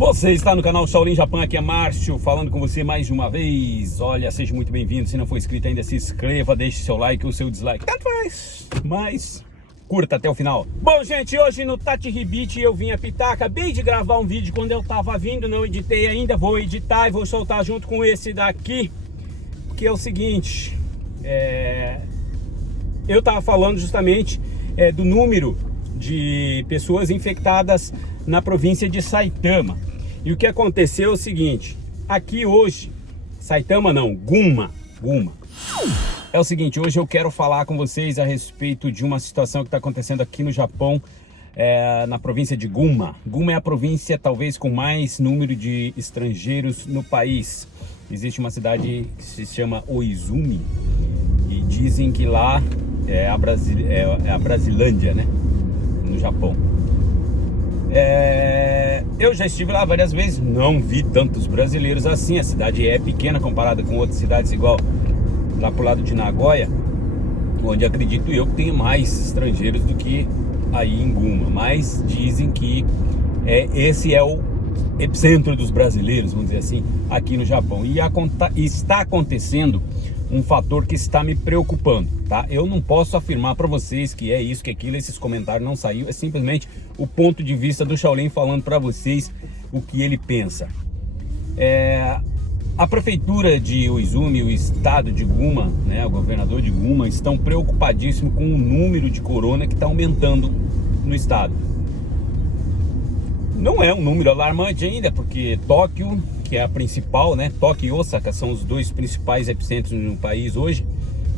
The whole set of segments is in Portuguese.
Você está no canal Shaolin Japão, aqui é Márcio, falando com você mais uma vez. Olha, seja muito bem-vindo, se não for inscrito ainda se inscreva, deixe seu like ou seu dislike, tanto faz, mas curta até o final. Bom, gente, hoje no Tati Ribite eu vim apitar, acabei de gravar um vídeo quando eu tava vindo, não editei ainda, vou editar e vou soltar junto com esse daqui, que é o seguinte, eu tava falando justamente do número de pessoas infectadas na província de Saitama. E o que aconteceu é o seguinte, aqui hoje, Saitama não, Gunma. É o seguinte, hoje eu quero falar com vocês a respeito de uma situação que está acontecendo aqui no Japão, na província de Gunma. Gunma é a província talvez com mais número de estrangeiros no país. Existe uma cidade que se chama Oizumi e dizem que lá é a Brasilândia, né, no Japão. Eu já estive lá várias vezes, não vi tantos brasileiros assim. A cidade é pequena comparada com outras cidades, igual lá pro lado de Nagoya, onde acredito eu que tem mais estrangeiros do que aí em Gunma. Mas dizem que esse é o epicentro dos brasileiros, vamos dizer assim, aqui no Japão. E está acontecendo um fator que está me preocupando, tá? Eu não posso afirmar para vocês que é isso, que aquilo, esses comentários não saiu, é simplesmente o ponto de vista do Shaolin falando para vocês o que ele pensa. A prefeitura de Oizumi, o estado de Gunma, né, o governador de Gunma, estão preocupadíssimos com o número de corona que está aumentando no estado. Não é um número alarmante ainda, porque Tóquio, que é a principal, né? Tóquio e Osaka são os dois principais epicentros no país hoje.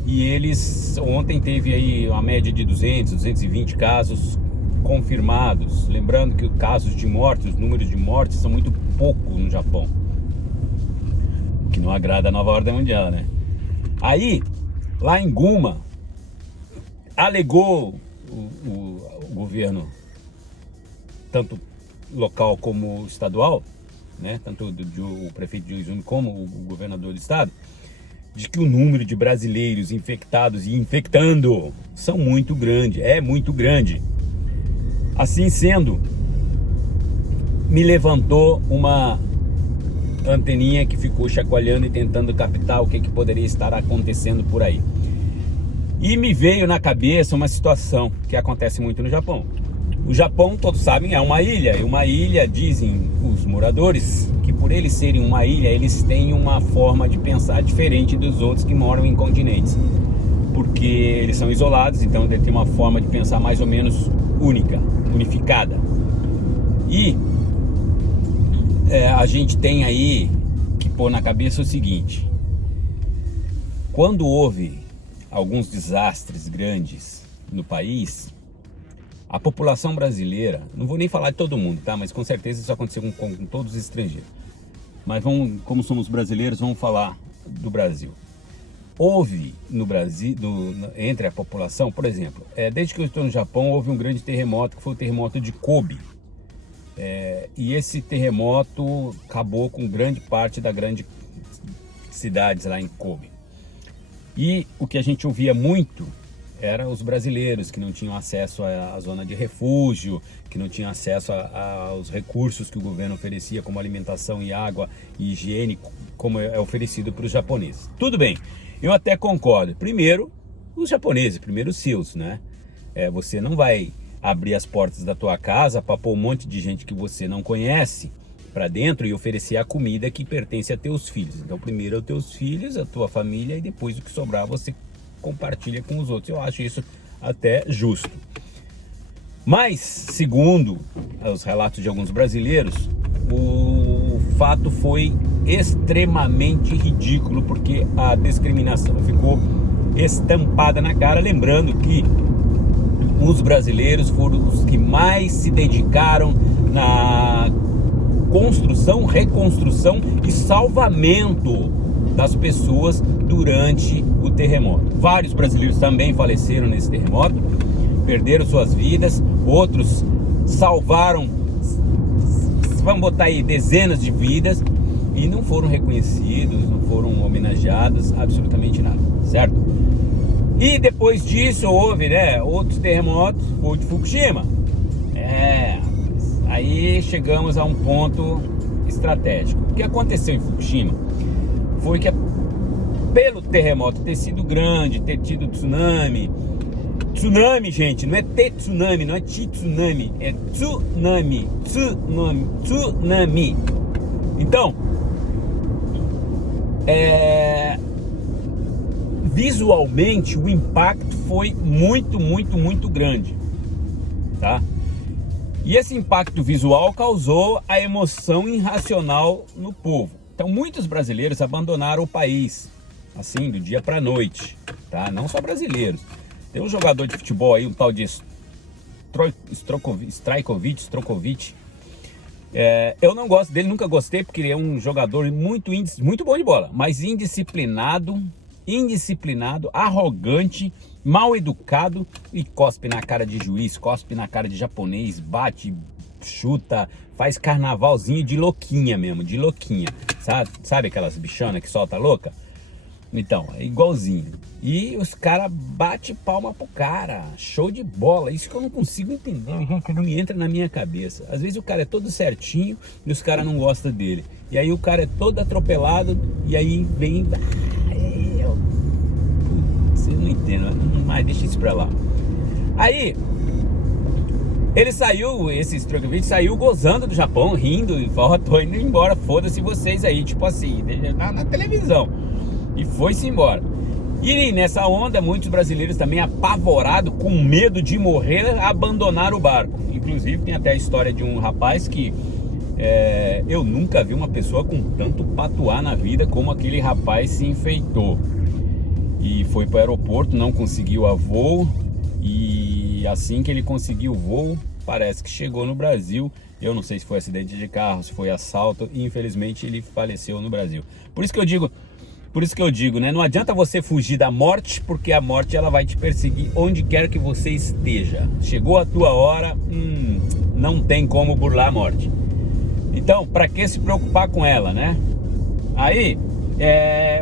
E eles, ontem teve aí uma média de 200, 220 casos confirmados. Lembrando que os casos de mortes, os números de mortes são muito pouco no Japão. O que não agrada a nova ordem mundial, né? Aí, lá em Gunma, alegou o governo, tanto local como estadual, né, tanto o prefeito de Oizumi como o governador do estado, de que o número de brasileiros infectados e infectando são muito grande, é muito grande. Assim sendo, me levantou uma anteninha que ficou chacoalhando e tentando captar o que poderia estar acontecendo por aí. E me veio na cabeça uma situação que acontece muito no Japão. O Japão, todos sabem, é uma ilha. E uma ilha, dizem os moradores, que por eles serem uma ilha, eles têm uma forma de pensar diferente dos outros que moram em continentes. Porque eles são isolados, então eles têm uma forma de pensar mais ou menos única, unificada. E a gente tem aí que pôr na cabeça o seguinte. Quando houve alguns desastres grandes no país, a população brasileira, não vou nem falar de todo mundo, tá? Mas com certeza isso aconteceu com todos os estrangeiros. Mas como somos brasileiros, vamos falar do Brasil. Houve no Brasil, entre a população, por exemplo, desde que eu estou no Japão, houve um grande terremoto, que foi o terremoto de Kobe. E esse terremoto acabou com grande parte das grandes cidades lá em Kobe. E o que a gente ouvia muito eram os brasileiros que não tinham acesso à zona de refúgio, que não tinham acesso aos recursos que o governo oferecia, como alimentação e água e higiene, como é oferecido para os japoneses. Tudo bem, eu até concordo. Primeiro, os japoneses, primeiro os seus, né? Você não vai abrir as portas da tua casa para pôr um monte de gente que você não conhece para dentro e oferecer a comida que pertence a teus filhos. Então, primeiro aos teus filhos, a tua família, e depois o que sobrar você compartilha com os outros. Eu acho isso até justo. Mas, segundo os relatos de alguns brasileiros, o fato foi extremamente ridículo, porque a discriminação ficou estampada na cara. Lembrando que os brasileiros foram os que mais se dedicaram na construção, reconstrução e salvamento das pessoas durante o terremoto. Vários brasileiros também faleceram nesse terremoto, perderam suas vidas, outros salvaram, vamos botar aí, dezenas de vidas, e não foram reconhecidos, não foram homenageados, absolutamente nada, certo? E depois disso houve, né, outros terremotos, foi o de Fukushima. aí chegamos a um ponto estratégico. O que aconteceu em Fukushima foi que, pelo terremoto ter sido grande, ter tido tsunami, gente, não é tsunami, não é tsunami, é tsunami. Então, visualmente o impacto foi muito grande, tá? E esse impacto visual causou a emoção irracional no povo. Então muitos brasileiros abandonaram o país, assim, do dia para noite, tá? Não só brasileiros. Tem um jogador de futebol aí, um tal de Strajkovic. Eu não gosto dele, nunca gostei, porque ele é um jogador muito bom de bola, mas indisciplinado, arrogante, mal educado e cospe na cara de juiz, cospe na cara de japonês, bate, chuta, faz carnavalzinho de louquinha mesmo, de louquinha. Sabe aquelas bichonas que solta louca? Então, é igualzinho. E os caras batem palma pro cara. Show de bola. Isso que eu não consigo entender, gente. Não me entra na minha cabeça. Às vezes o cara é todo certinho e os caras não gostam dele. E aí o cara é todo atropelado e aí vem... Vocês não entendem, mas deixa isso pra lá. Aí, ele saiu, esse Strajkovic saiu gozando do Japão, rindo, e falou, tô indo embora, foda-se vocês aí, tipo assim, na televisão. E foi-se embora. E nessa onda, muitos brasileiros também apavorados, com medo de morrer, abandonaram o barco. Inclusive, tem até a história de um rapaz que... eu nunca vi uma pessoa com tanto patuá na vida como aquele rapaz se enfeitou. E foi para o aeroporto, não conseguiu a voo. E assim que ele conseguiu o voo, parece que chegou no Brasil. Eu não sei se foi acidente de carro, se foi assalto. E infelizmente ele faleceu no Brasil. Por isso que eu digo, né? Não adianta você fugir da morte, porque a morte ela vai te perseguir onde quer que você esteja. Chegou a tua hora, não tem como burlar a morte. Então, para que se preocupar com ela, né? Aí,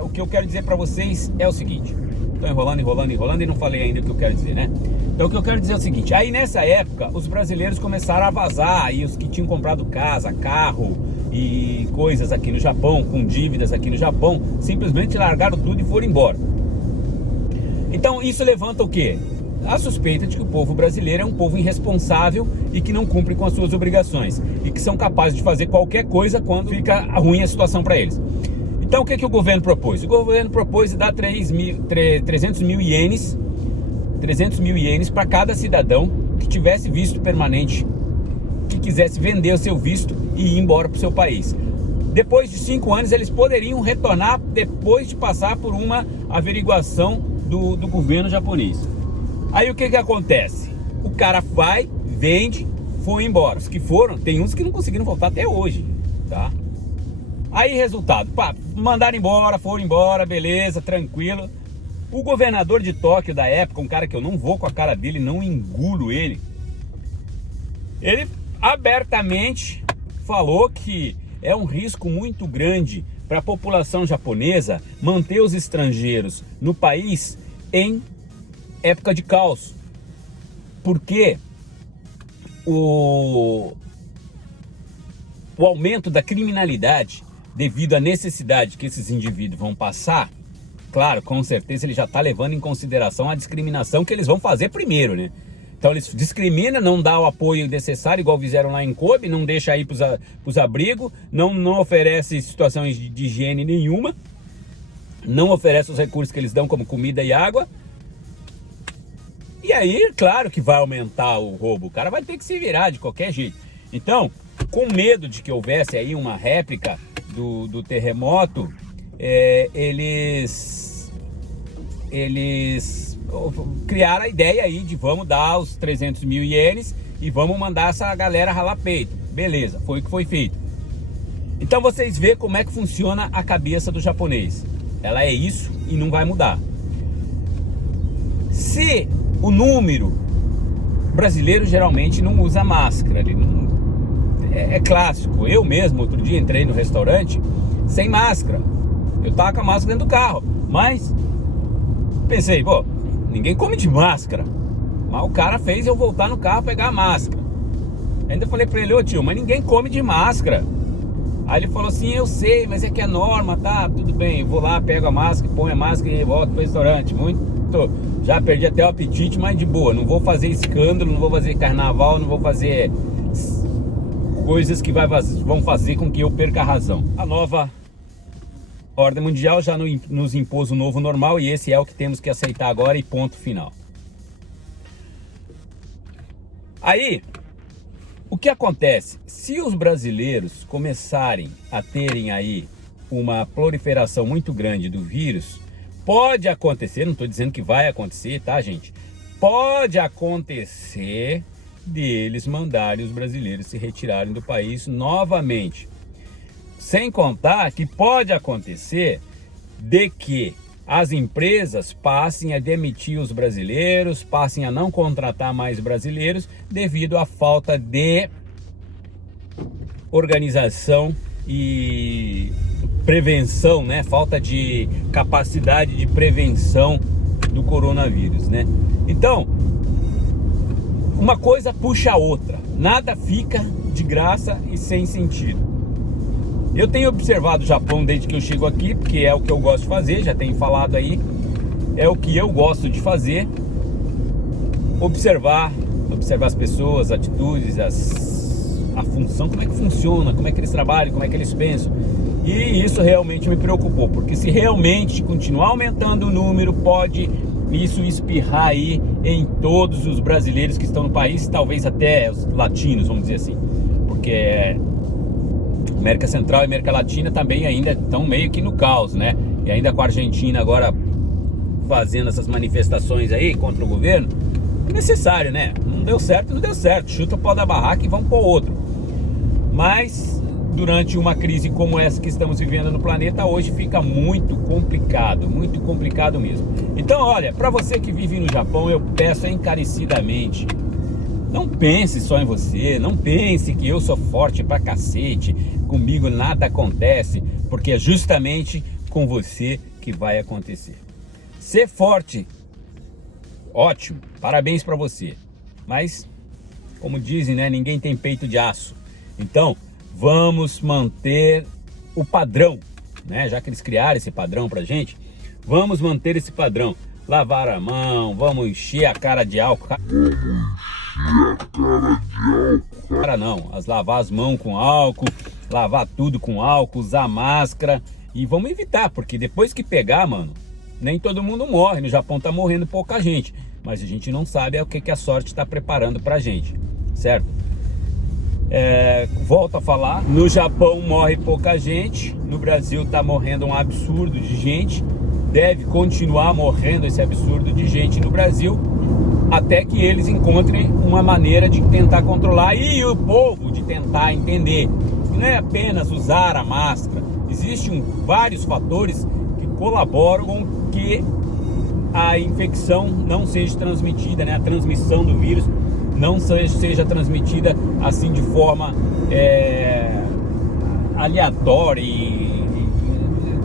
o que eu quero dizer para vocês é o seguinte. Estou enrolando e não falei ainda o que eu quero dizer, né? Então o que eu quero dizer é o seguinte. Aí nessa época, os brasileiros começaram a vazar. E os que tinham comprado casa, carro e coisas aqui no Japão, com dívidas aqui no Japão, simplesmente largaram tudo e foram embora. Então isso levanta o quê? A suspeita de que o povo brasileiro é um povo irresponsável e que não cumpre com as suas obrigações. E que são capazes de fazer qualquer coisa quando fica ruim a situação para eles. Então o que o governo propôs? O governo propôs dar 300 mil ienes para cada cidadão que tivesse visto permanente, que quisesse vender o seu visto e ir embora para o seu país. Depois de 5 anos eles poderiam retornar depois de passar por uma averiguação do governo japonês. Aí o que acontece? O cara vai, vende, foi embora. Os que foram, tem uns que não conseguiram voltar até hoje, tá? Aí resultado, mandaram embora, foram embora, beleza, tranquilo. O governador de Tóquio da época, um cara que eu não vou com a cara dele, não engulo ele abertamente falou que é um risco muito grande para a população japonesa manter os estrangeiros no país em época de caos. Porque o aumento da criminalidade devido à necessidade que esses indivíduos vão passar, claro, com certeza ele já está levando em consideração a discriminação que eles vão fazer primeiro, né? Então eles discriminam, não dá o apoio necessário, igual fizeram lá em Kobe, não deixa ir para os abrigos, não oferece situações de higiene nenhuma, não oferece os recursos que eles dão como comida e água. E aí, claro que vai aumentar o roubo, o cara vai ter que se virar de qualquer jeito. Então, com medo de que houvesse aí uma réplica do terremoto, eles criaram a ideia aí de vamos dar os 300 mil ienes e vamos mandar essa galera ralar peito. Beleza, foi o que foi feito. Então vocês vê como é que funciona a cabeça do japonês. Ela é isso e não vai mudar. Se o número brasileiro geralmente não usa máscara, ele não, é clássico. Eu mesmo outro dia entrei no restaurante sem máscara. Eu tava com a máscara dentro do carro, mas pensei, pô, ninguém come de máscara. Mas o cara fez eu voltar no carro pegar a máscara. Ainda falei para ele, ô tio, mas ninguém come de máscara. Aí ele falou assim, eu sei, mas é que é norma, tá, tudo bem, vou lá, pego a máscara, ponho a máscara e volto pro restaurante. Já perdi até o apetite, mas de boa, não vou fazer escândalo, não vou fazer carnaval, não vou fazer coisas que vão fazer com que eu perca a razão. A nova ordem mundial já nos impôs o novo normal e esse é o que temos que aceitar agora e ponto final. Aí, o que acontece? Se os brasileiros começarem a terem aí uma proliferação muito grande do vírus, pode acontecer, não estou dizendo que vai acontecer, tá, gente? Pode acontecer deles mandarem os brasileiros se retirarem do país novamente. Sem contar que pode acontecer de que as empresas passem a demitir os brasileiros, passem a não contratar mais brasileiros devido à falta de organização e prevenção, né? Falta de capacidade de prevenção do coronavírus, né? Então, uma coisa puxa a outra, nada fica de graça e sem sentido. Eu tenho observado o Japão desde que eu chego aqui, porque é o que eu gosto de fazer, já tenho falado aí, é o que eu gosto de fazer, observar as pessoas, as atitudes, a função, como é que funciona, como é que eles trabalham, como é que eles pensam. E isso realmente me preocupou, porque se realmente continuar aumentando o número, pode isso espirrar aí em todos os brasileiros que estão no país, talvez até os latinos, vamos dizer assim, porque América Central e América Latina também ainda estão meio que no caos, né? E ainda com a Argentina agora fazendo essas manifestações aí contra o governo, é necessário, né? Não deu certo, chuta o pau da barraca e vamos pro outro. Mas durante uma crise como essa que estamos vivendo no planeta hoje, fica muito complicado mesmo. Então, olha, para você que vive no Japão, eu peço encarecidamente, não pense só em você, não pense que eu sou forte pra cacete, comigo nada acontece, porque é justamente com você que vai acontecer. Ser forte, ótimo, parabéns pra você, mas, como dizem, né, ninguém tem peito de aço. Então, vamos manter o padrão, né? Já que eles criaram esse padrão pra gente, vamos manter esse padrão. Lavar a mão, vamos encher a cara de álcool. Cara, não, lavar as mãos com álcool, lavar tudo com álcool, usar máscara e vamos evitar, porque depois que pegar, mano, nem todo mundo morre. No Japão tá morrendo pouca gente, mas a gente não sabe o que a sorte está preparando pra gente, certo? Volto a falar, no Japão morre pouca gente, no Brasil tá morrendo um absurdo de gente, deve continuar morrendo esse absurdo de gente no Brasil, até que eles encontrem uma maneira de tentar controlar e o povo de tentar entender que não é apenas usar a máscara, existem vários fatores que colaboram com que a infecção não seja transmitida, né? A transmissão do vírus não seja transmitida assim de forma aleatória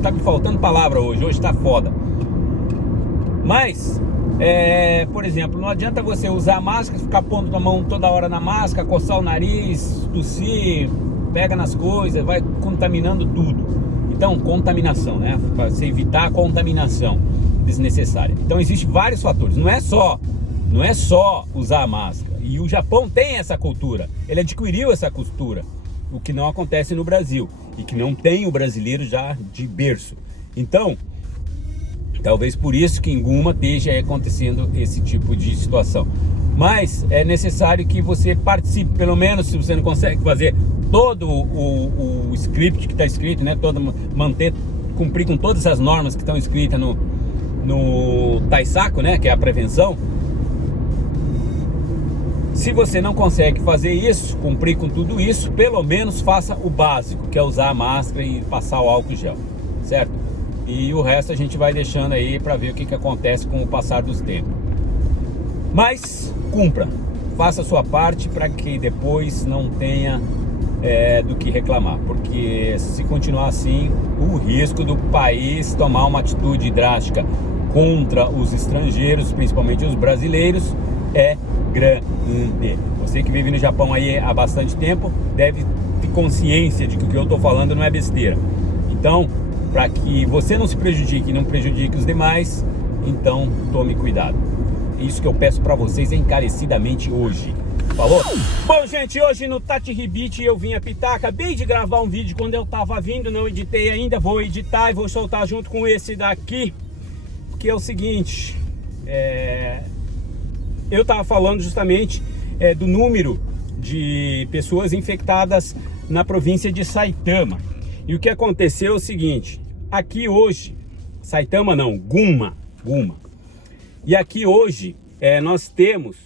tá me faltando palavra hoje tá foda. Mas, por exemplo, não adianta você usar máscara, ficar pondo a mão toda hora na máscara, coçar o nariz, tossir, pega nas coisas, vai contaminando tudo. Então, contaminação, né? Para você evitar a contaminação desnecessária. Então, existem vários fatores. Não é só usar a máscara. E o Japão tem essa cultura. Ele adquiriu essa cultura, o que não acontece no Brasil e que não tem o brasileiro já de berço. Então, talvez por isso que em Guma esteja acontecendo esse tipo de situação. Mas é necessário que você participe, pelo menos se você não consegue fazer todo o script que está escrito, né? Cumprir com todas as normas que estão escritas no Taisaku, né? Que é a prevenção. Se você não consegue fazer isso, cumprir com tudo isso, pelo menos faça o básico, que é usar a máscara e passar o álcool gel, certo? E o resto a gente vai deixando aí para ver o que acontece com o passar dos tempos. Mas cumpra, faça a sua parte para que depois não tenha do que reclamar, porque se continuar assim, o risco do país tomar uma atitude drástica contra os estrangeiros, principalmente os brasileiros, é grande. Você que vive no Japão aí há bastante tempo deve ter consciência de que o que eu estou falando não é besteira. Então, para que você não se prejudique e não prejudique os demais, então tome cuidado. Isso que eu peço para vocês encarecidamente hoje. Falou? Bom, gente, hoje no Tati Rebite eu vim apitar. Acabei de gravar um vídeo quando eu tava vindo, não editei ainda. Vou editar e vou soltar junto com esse daqui. Que é o seguinte, eu tava falando justamente do número de pessoas infectadas na província de Saitama. E o que aconteceu é o seguinte, aqui hoje, Saitama não, Gunma. E aqui hoje nós temos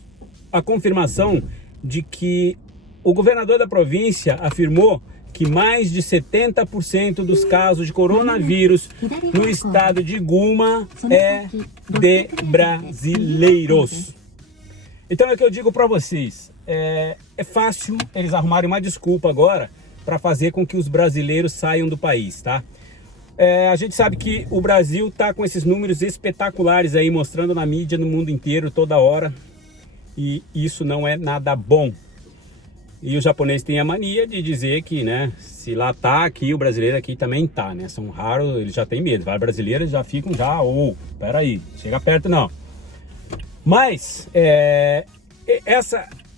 a confirmação de que o governador da província afirmou que mais de 70% dos casos de coronavírus no estado de Gunma é de brasileiros. Então é o que eu digo para vocês, é fácil eles arrumarem uma desculpa agora para fazer com que os brasileiros saiam do país, tá? A gente sabe que o Brasil está com esses números espetaculares aí, mostrando na mídia no mundo inteiro, toda hora. E isso não é nada bom. E o japonês tem a mania de dizer que, né, se lá tá, aqui o brasileiro aqui também tá, né? São raros, eles já têm medo. Vários brasileiros já ficam peraí, chega perto não. Mas,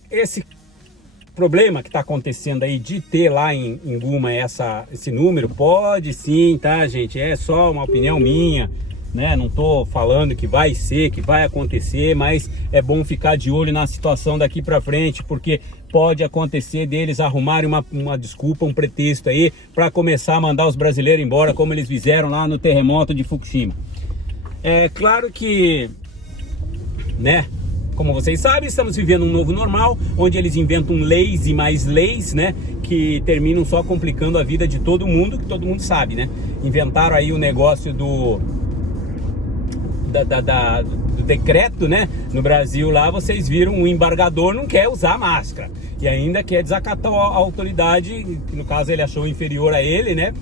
esse problema que está acontecendo aí de ter lá em Gunma esse número, pode sim, tá, gente? É só uma opinião minha, né? Não tô falando que vai ser, que vai acontecer, mas é bom ficar de olho na situação daqui para frente, porque pode acontecer deles arrumarem uma desculpa, um pretexto aí para começar a mandar os brasileiros embora, como eles fizeram lá no terremoto de Fukushima. É claro que, né? Como vocês sabem, estamos vivendo um novo normal, onde eles inventam leis e mais leis, né? Que terminam só complicando a vida de todo mundo, que todo mundo sabe, né? Inventaram aí o negócio do decreto, né? No Brasil lá, vocês viram, o embargador não quer usar máscara. E ainda quer desacatar a autoridade, que no caso ele achou inferior a ele, né?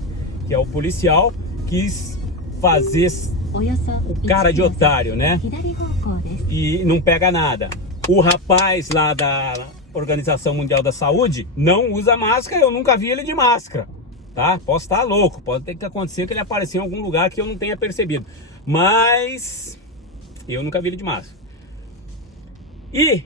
Que é o policial, quis fazer o cara de otário, né? E não pega nada. O rapaz lá da Organização Mundial da Saúde não usa máscara, eu nunca vi ele de máscara, tá? Posso estar louco, pode ter que acontecer que ele apareceu em algum lugar que eu não tenha percebido, mas eu nunca vi ele de máscara. E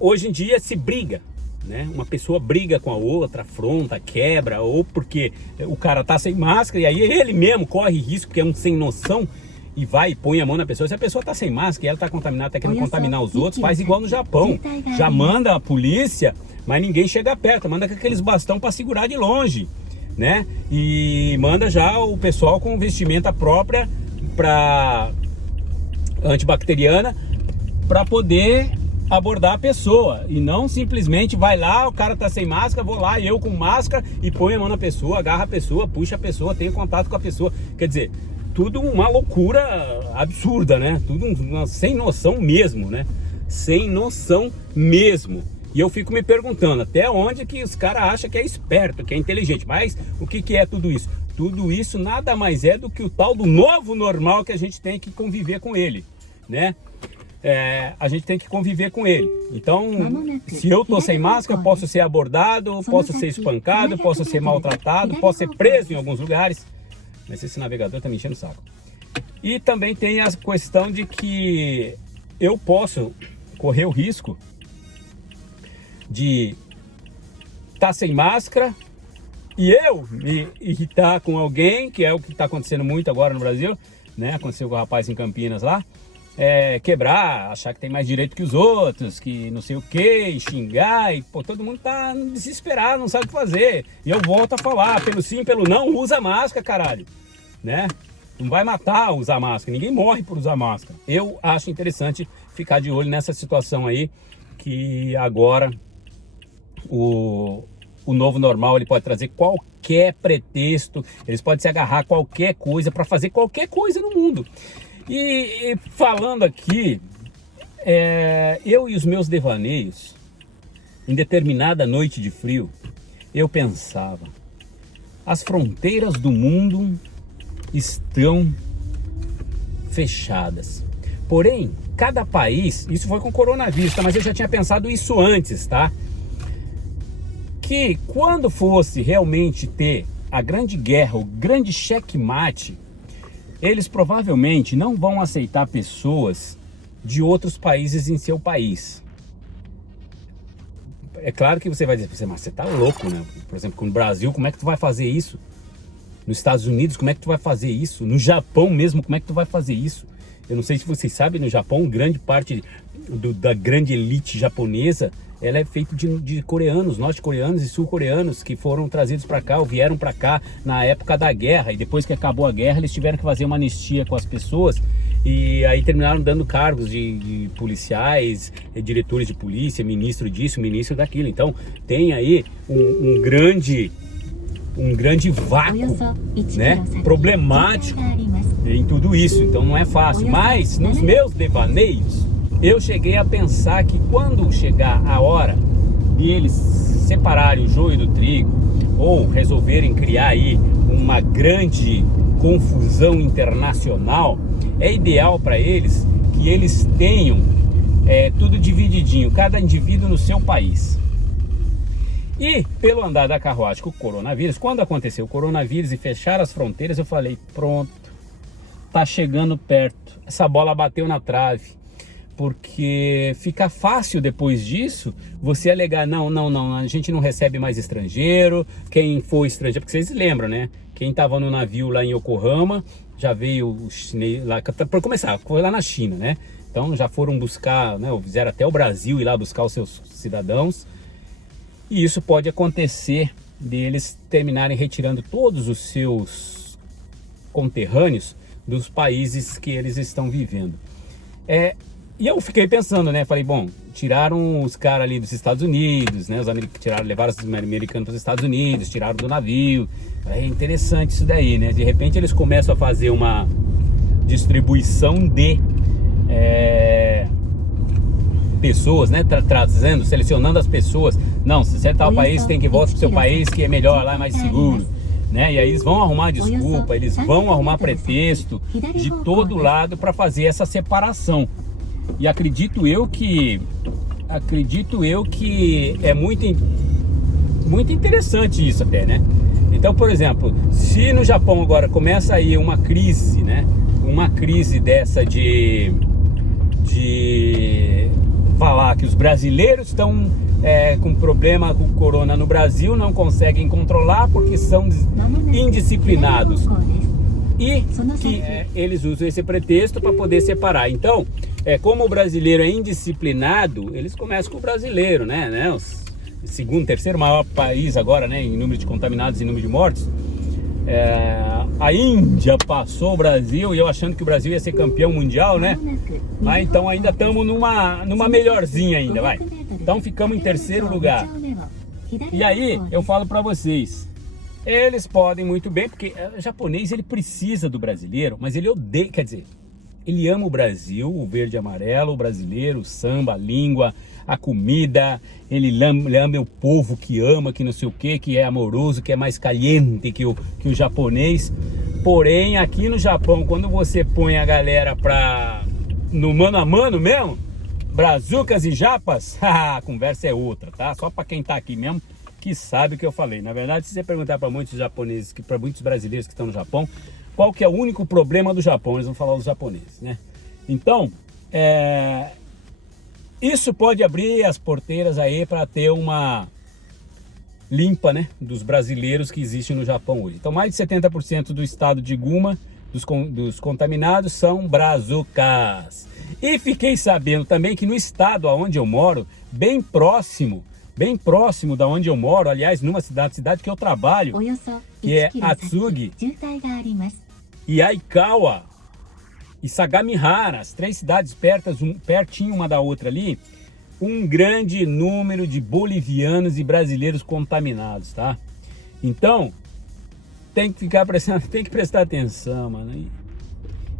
hoje em dia se briga, né? Uma pessoa briga com a outra, afronta, quebra, ou porque o cara tá sem máscara e aí ele mesmo corre risco, que é um sem noção, e vai e põe a mão na pessoa. Se a pessoa tá sem máscara e ela tá contaminada, tá querendo contaminar os outros, faz igual no Japão. Já manda a polícia, mas ninguém chega perto, manda com aqueles bastão para segurar de longe, né? E manda já o pessoal com vestimenta própria para antibacteriana para poder abordar a pessoa, e não simplesmente vai lá, o cara tá sem máscara, vou lá, eu com máscara, e põe a mão na pessoa, agarra a pessoa, puxa a pessoa, tenho contato com a pessoa. Quer dizer, tudo uma loucura absurda, né? Tudo sem noção mesmo, né? Sem noção mesmo. E eu fico me perguntando até onde que os caras acham que é esperto, que é inteligente. Mas o que é tudo isso? Tudo isso nada mais é do que o tal do novo normal que a gente tem que conviver com ele, né? A gente tem que conviver com ele. Então, se eu tô sem máscara, posso ser abordado, posso ser espancado, posso ser maltratado, posso ser preso em alguns lugares. Mas esse navegador tá me enchendo o saco. E também tem a questão de que eu posso correr o risco de estar sem máscara e eu me irritar com alguém, que é o que está acontecendo muito agora no Brasil, né? Aconteceu com o rapaz em Campinas lá. Quebrar, achar que tem mais direito que os outros, que não sei o que, xingar, e pô, todo mundo tá desesperado, não sabe o que fazer. E eu volto a falar, pelo sim, pelo não, usa máscara, caralho, né? Não vai matar usar máscara, ninguém morre por usar máscara. Eu acho interessante ficar de olho nessa situação aí, que agora o novo normal ele pode trazer qualquer pretexto, eles podem se agarrar a qualquer coisa para fazer qualquer coisa no mundo. E falando aqui, eu e os meus devaneios, em determinada noite de frio, eu pensava, as fronteiras do mundo estão fechadas. Porém, cada país, isso foi com o coronavírus, tá? Mas eu já tinha pensado isso antes, tá? Que quando fosse realmente ter a grande guerra, o grande checkmate, eles provavelmente não vão aceitar pessoas de outros países em seu país. É claro que você vai dizer, mas você tá louco, né? Por exemplo, no Brasil, como é que tu vai fazer isso? Nos Estados Unidos, como é que tu vai fazer isso? No Japão mesmo, como é que tu vai fazer isso? Eu não sei se vocês sabem, no Japão, grande parte da grande elite japonesa, ela é feita de coreanos, norte-coreanos e sul-coreanos que foram trazidos para cá ou vieram para cá na época da guerra. E depois que acabou a guerra, eles tiveram que fazer uma anistia com as pessoas e aí terminaram dando cargos de policiais, diretores de polícia, ministro disso, ministro daquilo. Então tem aí um grande vácuo, né, problemático em tudo isso. Então não é fácil. Mas nos meus devaneios eu cheguei a pensar que quando chegar a hora de eles separarem o joio do trigo ou resolverem criar aí uma grande confusão internacional, é ideal para eles que eles tenham tudo divididinho, cada indivíduo no seu país. E pelo andar da carruagem com o coronavírus, quando aconteceu o coronavírus e fecharam as fronteiras, eu falei, pronto, tá chegando perto, essa bola bateu na trave, porque fica fácil depois disso você alegar, não, a gente não recebe mais estrangeiro, quem for estrangeiro, porque vocês lembram, né? Quem estava no navio lá em Yokohama, já veio o chinês lá, para começar, foi lá na China, né? Então já foram buscar, né? Fizeram até o Brasil ir lá buscar os seus cidadãos. E isso pode acontecer deles terminarem retirando todos os seus conterrâneos dos países que eles estão vivendo. E eu fiquei pensando, né? Falei, bom, tiraram os caras ali dos Estados Unidos, né? Levaram os americanos para os Estados Unidos, tiraram do navio. É interessante isso daí, né? De repente eles começam a fazer uma distribuição de pessoas, né? Trazendo, selecionando as pessoas. Não, se você tá no país, tem que voltar pro seu país, que é melhor, lá é mais seguro, né? E aí eles vão arrumar desculpa, eles vão arrumar pretexto de todo lado para fazer essa separação. E acredito eu que é muito interessante isso até, né? Então, por exemplo, se no Japão agora começa aí uma crise, né? Uma crise dessa de falar que os brasileiros estão com problema com o corona no Brasil, não conseguem controlar porque são indisciplinados. E que eles usam esse pretexto para poder separar. Então, como o brasileiro é indisciplinado, eles começam com o brasileiro, né? O segundo, terceiro maior país agora, né? Em número de contaminados e número de mortes. A Índia passou o Brasil e eu achando que o Brasil ia ser campeão mundial, né? Então ainda estamos numa melhorzinha ainda, vai. Então ficamos em terceiro lugar. E aí eu falo para vocês, eles podem muito bem, porque o japonês ele precisa do brasileiro, mas ele odeia, quer dizer, ele ama o Brasil, o verde e amarelo, o brasileiro, o samba, a língua, a comida, ele ama o povo que ama, que não sei o que é amoroso, que é mais caliente que o japonês. Porém, aqui no Japão, quando você põe a galera no mano a mano mesmo, brazucas e japas, a conversa é outra, tá? Só para quem tá aqui mesmo, que sabe o que eu falei. Na verdade, se você perguntar para muitos japoneses, para muitos brasileiros que estão no Japão, qual que é o único problema do Japão, eles vão falar os japoneses, né? Então, isso pode abrir as porteiras aí para ter uma limpa, né, dos brasileiros que existem no Japão hoje. Então, mais de 70% do estado de Guma, dos contaminados, são brazucas. E fiquei sabendo também que no estado onde eu moro, bem próximo da onde eu moro, aliás, numa cidade que eu trabalho, que é Atsugi e Aikawa e Sagamihara, as três cidades pertinho uma da outra ali, um grande número de bolivianos e brasileiros contaminados, tá? Então, tem que prestar atenção, mano.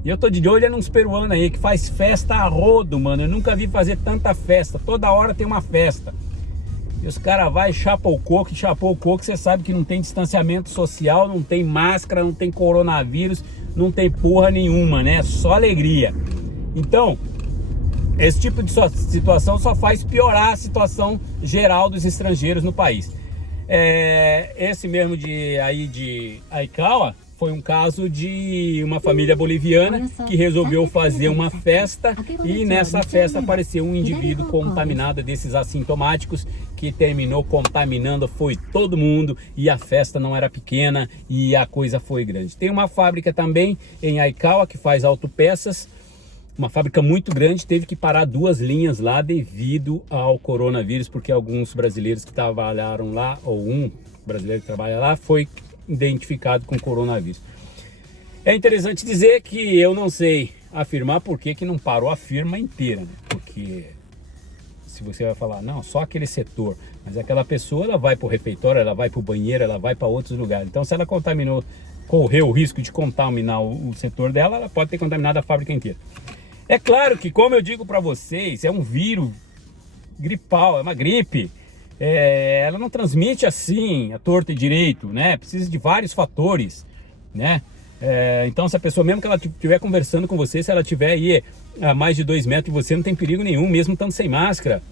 E eu tô de olho nos peruanos aí, que faz festa a rodo, mano. Eu nunca vi fazer tanta festa. Toda hora tem uma festa. E os caras vai chapou o coco, você sabe que não tem distanciamento social, não tem máscara, não tem coronavírus, não tem porra nenhuma, né? Só alegria. Então, esse tipo de situação só faz piorar a situação geral dos estrangeiros no país. Esse mesmo de Aikawa foi um caso de uma família boliviana que resolveu fazer uma festa, e nessa festa apareceu um indivíduo contaminado desses assintomáticos que terminou contaminando, foi todo mundo, e a festa não era pequena e a coisa foi grande. Tem uma fábrica também em Aikawa que faz autopeças, uma fábrica muito grande, teve que parar 2 linhas lá devido ao coronavírus, porque alguns brasileiros que trabalharam lá, ou um brasileiro que trabalha lá, foi identificado com coronavírus. É interessante dizer que eu não sei afirmar por que não parou a firma inteira, né? Porque se você vai falar, não, só aquele setor, mas aquela pessoa, ela vai para o refeitório, ela vai para o banheiro, ela vai para outros lugares. Então, se ela correu o risco de contaminar o setor dela, ela pode ter contaminado a fábrica inteira. É claro que, como eu digo para vocês, é um vírus gripal, é uma gripe. Ela não transmite assim, a torta e direito, né? Precisa de vários fatores, né? Então, se a pessoa, mesmo que ela estiver conversando com você, se ela estiver aí a mais de 2 metros de você, não tem perigo nenhum, mesmo estando sem máscara.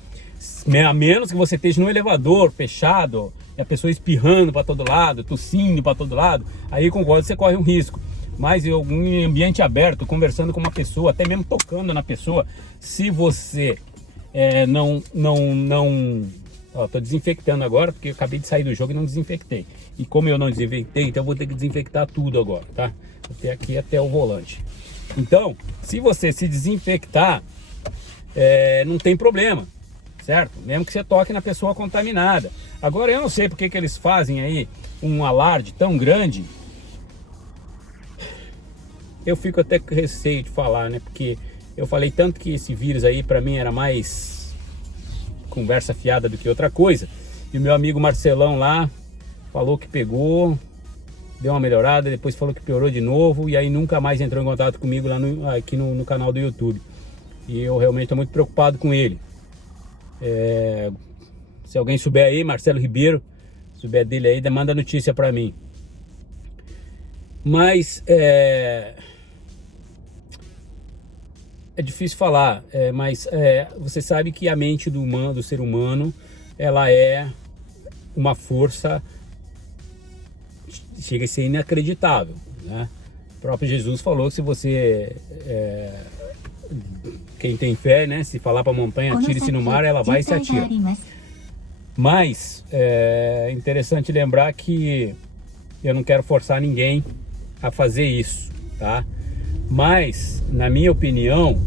A menos que você esteja num elevador fechado, e a pessoa espirrando para todo lado, tossindo para todo lado, aí concordo, você corre um risco. Mas em algum ambiente aberto, conversando com uma pessoa, até mesmo tocando na pessoa, se você Ó, tô desinfectando agora, porque eu acabei de sair do jogo e não desinfectei. E como eu não desinfectei, então eu vou ter que desinfectar tudo agora, tá? Vou ter aqui até o volante. Então, se você se desinfectar, não tem problema, certo? Mesmo que você toque na pessoa contaminada. Agora, eu não sei porque que eles fazem aí um alarde tão grande. Eu fico até com receio de falar, né? Porque eu falei tanto que esse vírus aí pra mim era mais conversa fiada do que outra coisa. E o meu amigo Marcelão lá falou que pegou, deu uma melhorada, depois falou que piorou de novo, e aí nunca mais entrou em contato comigo lá aqui no canal do YouTube. E eu realmente estou muito preocupado com ele. Se alguém souber aí, Marcelo Ribeiro, souber dele aí, manda notícia para mim. Mas é difícil falar, mas você sabe que a mente do ser humano, ela é uma força, chega a ser inacreditável, né? O próprio Jesus falou que se você, quem tem fé, né, se falar para a montanha, atire-se no mar, ela vai e se atira. Mas é interessante lembrar que eu não quero forçar ninguém a fazer isso, tá? Mas, na minha opinião,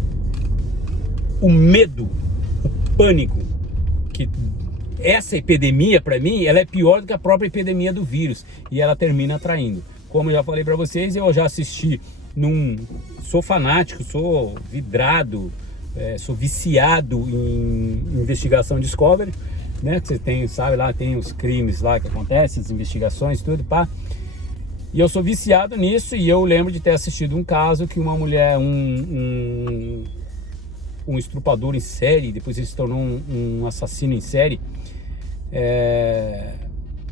o medo, o pânico, que essa epidemia, para mim, ela é pior do que a própria epidemia do vírus, e ela termina atraindo. Como eu já falei para vocês, eu já assisti sou fanático, sou vidrado, sou viciado em investigação Discovery, né? Que você tem, sabe, lá tem os crimes lá que acontecem, as investigações, tudo, pá. E eu sou viciado nisso, e eu lembro de ter assistido um caso que uma mulher, um estuprador em série, depois ele se tornou um assassino em série,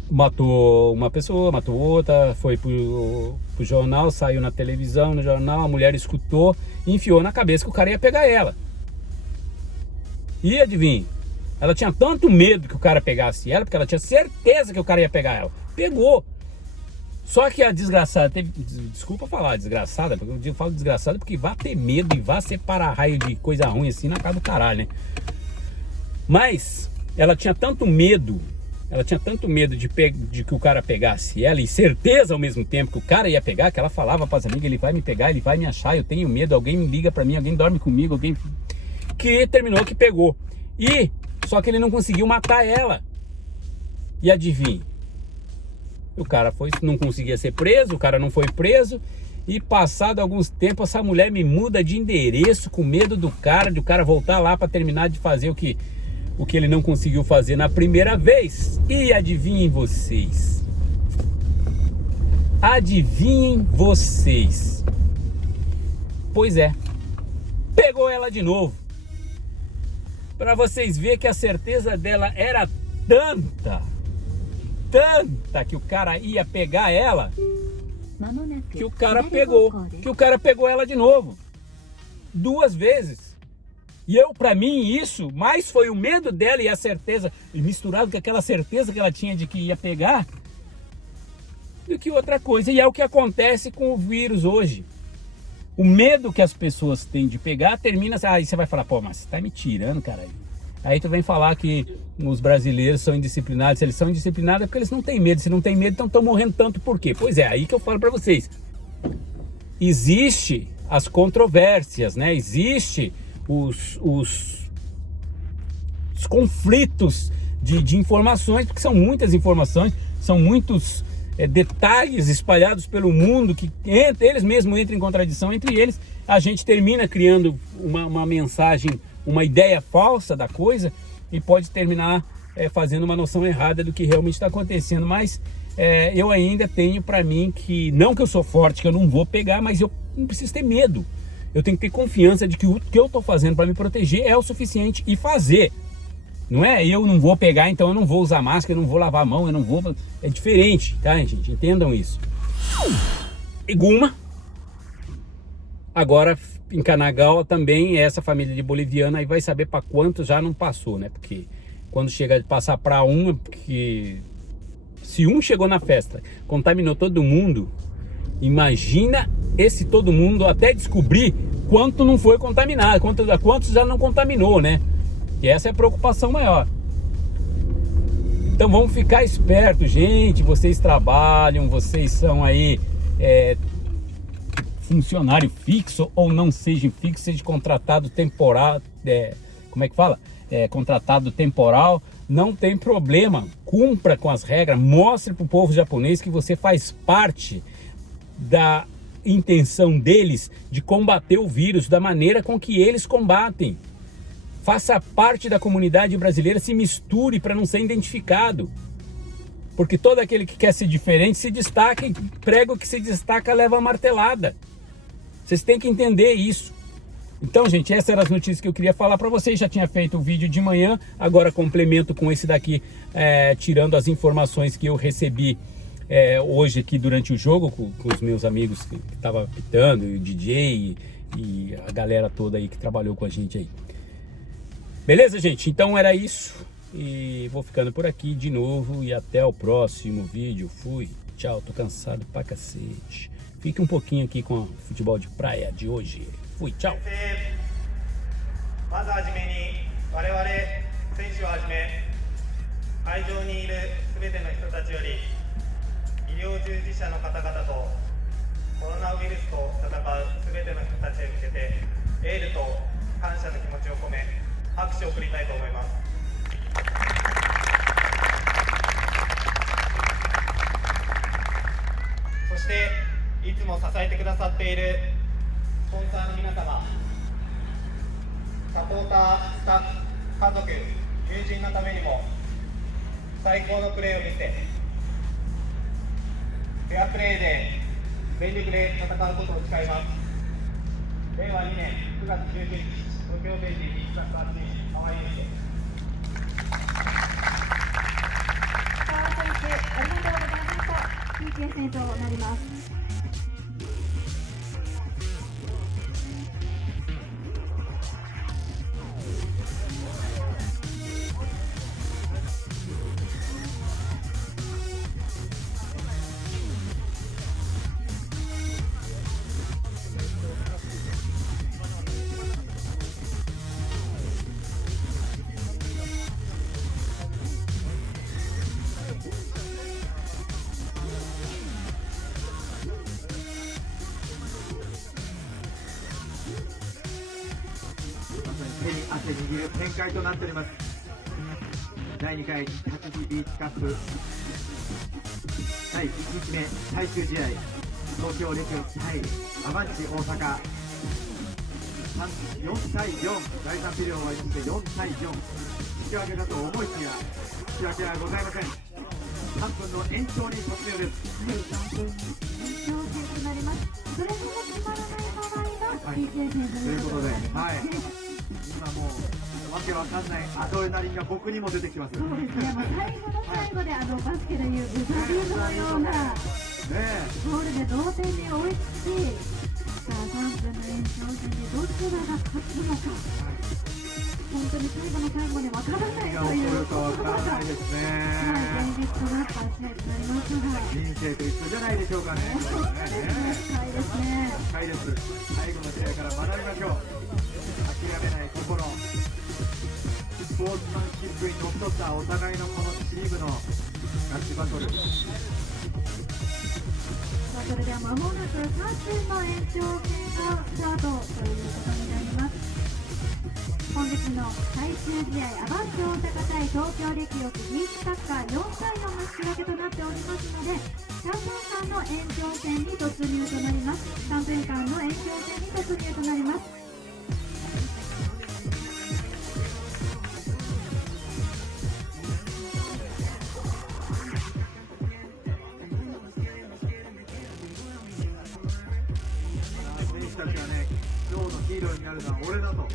matou uma pessoa, matou outra, foi pro jornal, saiu na televisão, no jornal, a mulher escutou e enfiou na cabeça que o cara ia pegar ela. E adivinha? Ela tinha tanto medo que o cara pegasse ela, porque ela tinha certeza que o cara ia pegar ela. Pegou. Só que a desgraçada teve, desculpa falar desgraçada, porque eu falo desgraçada porque vai ter medo e vai separar raio de coisa ruim assim na cara do caralho, né? Mas ela tinha tanto medo, de que o cara pegasse ela, e certeza ao mesmo tempo que o cara ia pegar, que ela falava para as amigas, ele vai me pegar, ele vai me achar, eu tenho medo, alguém me liga para mim, alguém dorme comigo, alguém... Que terminou que pegou. E só que ele não conseguiu matar ela. E adivinha? O cara não conseguia ser preso, o cara não foi preso, e passado alguns tempos essa mulher me muda de endereço com medo do cara voltar lá para terminar de fazer o que ele não conseguiu fazer na primeira vez. E adivinhem vocês? Adivinhem vocês? Pois é, pegou ela de novo. Para vocês verem que a certeza dela era tanta que o cara ia pegar ela, que o cara pegou ela de novo, 2 vezes. E para mim, isso mais foi o medo dela e a certeza, e misturado com aquela certeza que ela tinha de que ia pegar, do que outra coisa. E é o que acontece com o vírus hoje. O medo que as pessoas têm de pegar termina... Aí você vai falar, pô, mas você tá me tirando, cara. Aí tu vem falar que os brasileiros são indisciplinados. Se eles são indisciplinados é porque eles não têm medo. Se não têm medo, então estão morrendo tanto por quê? Pois é, aí que eu falo para vocês. Existe as controvérsias, né? Existe os conflitos de informações, porque são muitas informações, são muitos detalhes espalhados pelo mundo que eles mesmos entram em contradição entre eles. A gente termina criando uma mensagem, uma ideia falsa da coisa e pode terminar fazendo uma noção errada do que realmente está acontecendo. Mas eu ainda tenho para mim que, não que eu sou forte, que eu não vou pegar, mas eu não preciso ter medo. Eu tenho que ter confiança de que o que eu estou fazendo para me proteger é o suficiente e fazer. Não é eu não vou pegar, então eu não vou usar máscara, eu não vou lavar a mão, eu não vou... É diferente, tá, gente? Entendam isso. E Guma, agora em Kanagawa também, essa família de boliviana aí vai saber para quanto já não passou, né? Porque quando chega de passar para um, porque se um chegou na festa, contaminou todo mundo, imagina esse todo mundo até descobrir quanto não foi contaminado, quantos já não contaminou, né? E essa é a preocupação maior. Então vamos ficar espertos, gente. Vocês trabalham, vocês são aí funcionário fixo ou não seja fixo, seja contratado temporal, como é que fala? Contratado temporal, não tem problema. Cumpra com as regras, mostre para o povo japonês que você faz parte da intenção deles de combater o vírus da maneira com que eles combatem. Faça parte da comunidade brasileira, se misture para não ser identificado. Porque todo aquele que quer ser diferente se destaca, e prega o que se destaca leva a martelada. Vocês têm que entender isso. Então, gente, essas eram as notícias que eu queria falar para vocês. Já tinha feito o vídeo de manhã, agora complemento com esse daqui, tirando as informações que eu recebi hoje aqui durante o jogo, com os meus amigos que estavam apitando, o DJ e a galera toda aí que trabalhou com a gente aí. Beleza, gente? Então era isso. E vou ficando por aqui de novo. E até o próximo vídeo. Fui. Tchau. Tô cansado pra cacete. Fique um pouquinho aqui com o futebol de praia de hoje. Fui. Tchau. まずはじめに我々選手をはじめ会場にいるすべての人たちより医療従事者の方々とコロナウイルスと戦うすべての人たちへ向けてエールと感謝の気持ちを込め拍手を送りたいと思います。そしていつも支えてくださっているスポンサーの皆様、サポーター、スタッフ、家族、友人のためにも最高のプレーを見せ、フェアプレーで全力で戦うことを誓います。令和2年9月19日、東京ベイジー1月8日、ハワイエンで。川選手、ありがとうございました。PK 戦となります。手に汗握る展開となっております。第2回8時ビーチカップ第1日目最終試合、東京レク対アマンチ大阪、4対4、第3ピリオド終わりまして4対4、引き分けだと思いきや引き分けはございません。3分の延長に突入です。3分延長戦となります。どれも決まらない場合が PK 戦ということで、今もうわけわかんないアドレナリンが僕にも出てきます。そうですね、最後の最後でバスケでいうブザービートのようなゴールで同点に追いつき、さあ3分の延長戦でどちらが勝つのか。本当に最後の最後までわからないということが、わからないですね。はい、現実となった試合になりますが、人生と一緒じゃないでしょうかね。本当ですね、深いですね。深いです。最後の試合から学びましょう。諦めない心、スポーツマンシップにのっとったお互いのこのチームのガチバトル。それでは間もなく3分の延長戦がスタートということになります。本日の最終試合、アバンテ大阪対東京力力ビーチサッカー4回の引き分けとなっておりますので、3分間の延長戦に突入となります。3分間の延長戦に突入となります。選手たちはね、今日のヒーローになるのは俺だと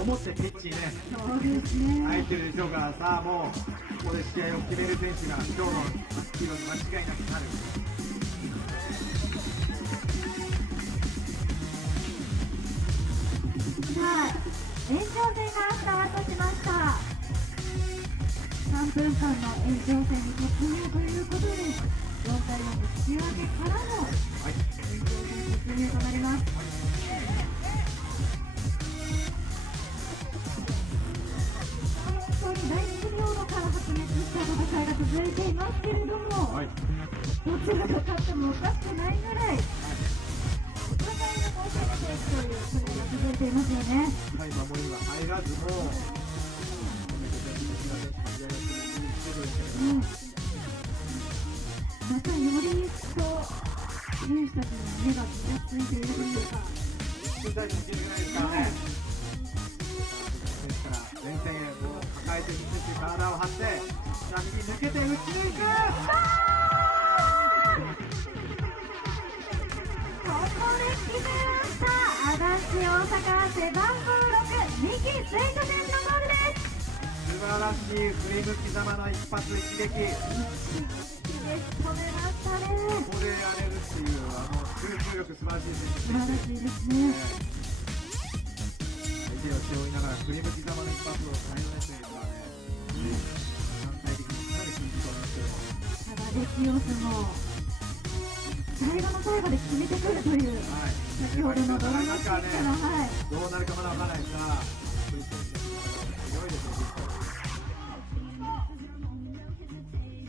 思ってピッチにねそうですね、入ってるでしょうから、さあもうここで試合を決める選手が今日のヒーローに間違いなくなる。さあ、延長戦がスタートしました。3分間の延長戦に突入ということで、4対4の引き分けからの延長戦突入となります。本当に第1ピリオドから白熱した戦いが続いていますけれども、どちらが勝ってもおかしくないぐらい、お互いの攻撃というプレーが続いていますよね。はい、守りは入らずもまたより一層選手たちの目がちらついているというか、身体にいけないですからね。ですから前線へもう抱えて見せて体を張って、さあ右抜けて打ち抜く。ここで決めました。足立大阪背番号6、三木聖斗選手のゴールです。素晴らしい振り向きざまの一発一撃。止めましたね。ここでやれるっていう集中力素晴らしい選手素晴らしいですね。相手を背負いながら振り向きざまの一発を対応しているのはね、反対的にかなり緊張しますけども、ただレキオスも最後の最後で決めてくるという、先ほどのドラマチックな、どうなるかまだわからないですが、そういう選手強いですよ、実際。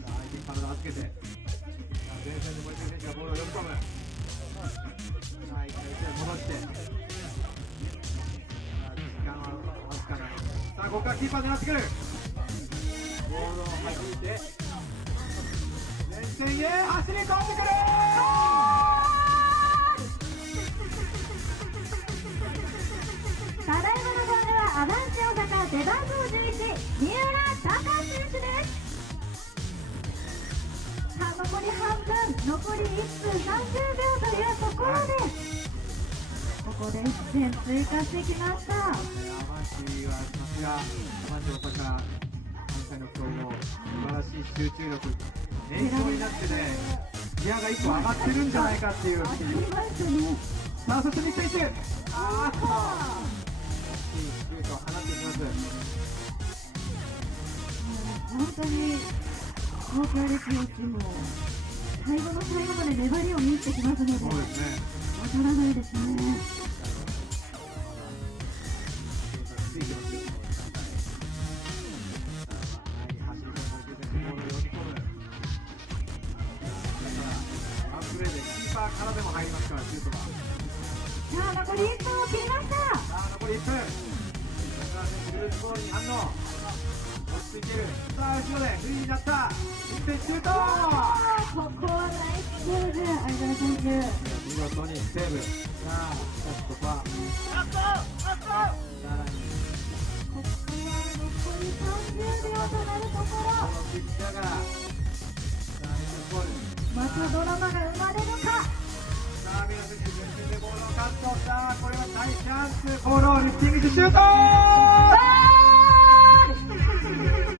相手に体を預けて、前線で森選手がボールを呼び込む。一回戻して、時間はわずかなので、さあここからキーパー狙ってくる。ボールを弾いて前線へ走り込んでくる。ただいまのゴールはアバンテ大阪背番号11、三浦貴選手です。さあ残り半分、残り1分30秒というところで、ここで1点追加してきました。アバンチはさすがアバンチ大阪関西の強豪、素晴らしい集中力、連勝になってね、ギアが1個上がってるんじゃないかっていう。ありましたね。さあそして三木選手、大きいシュートを放っていきます。本当に東京力士も最後の最後まで粘りを見せてきますので、そうですね。わからないですね。ついてますよ。走り込む、ボールを呼び込む。ワンプレーでキーパーからでも入りますから、シュートが。さあ残り1分を切りました。さあ残り1分。中川選手グループボールに反応。落ち着いている。さあ後ろでフリーになった。一点シュート。ここはナイスゴールで相澤選手。見事にセーブ。さあしかしここはさらにここは残り30秒となるところ。このピッチャーがさあ連続ゴール。またドラマが生まれるか。さあ、宮選手、前線でボールをカット。さあ、これは大チャンス。ボールをリフティングしてシュート。